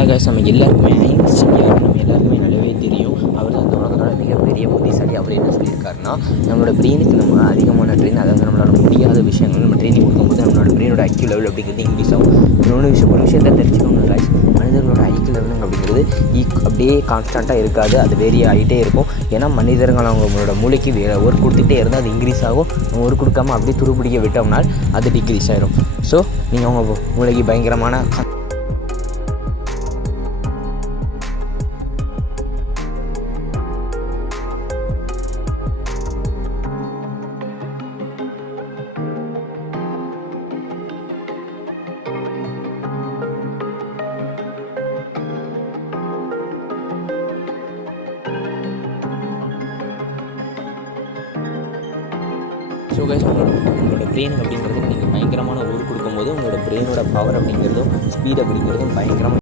ஆனால் கைஸ் நம்ம எல்லாருக்குமே ஐன்ஸ்டீன் யாருன்னு நம்ம எல்லாருக்குமே நல்லாவே தெரியும். அவர் தான் அந்த உலகத்தோட மிகப்பெரிய புத்திசாலி. அவர் என்ன சொல்லியிருக்காருன்னா, நம்மளோட பிரெயினுக்கு நம்ம அதிகமான ட்ரெயின், அதாவது நம்மளோட முடியாத விஷயங்கள் நம்ம ட்ரைனிங் கொடுக்கும்போது நம்மளோட பிரெயினோட ஐக்யூ லெவல் அப்படிங்கிறது இன்க்ரீஸ் ஆகும். இன்னொன்று ஒரு விஷயத்தை தெரிஞ்சுக்கணும் கைஸ், மனிதர்களோட ஐக்யூ லெவலுங்க அப்படிங்கிறது அப்படியே கான்ஸ்டண்ட்டாக இருக்காது, அது வேரி ஆகிட்டே இருக்கும். ஏன்னா மனிதர்கள் அவங்களோட மூளைக்கு ஒர்க் கொடுத்துட்டே இருந்தால் அது இன்க்ரீஸ் ஆகும். ஒர்க் கொடுக்காமல் அப்படியே துருப்பிடிக்க விட்டோம்னால் அது டிக்ரீஸ் ஆகிடும். ஸோ நீங்கள் அவங்க மூளைக்கு பயங்கரமான ஸோ கைஸ் உங்களோட பிரெயின் அப்படிங்கிறது நீங்கள் பயங்கரமான ஒர்க் கொடுக்கும்போது உங்களோட பிரெயினோட பவர் அப்படிங்கிறதும் ஸ்பீட் அப்படிங்கிறதும் பயங்கரமாக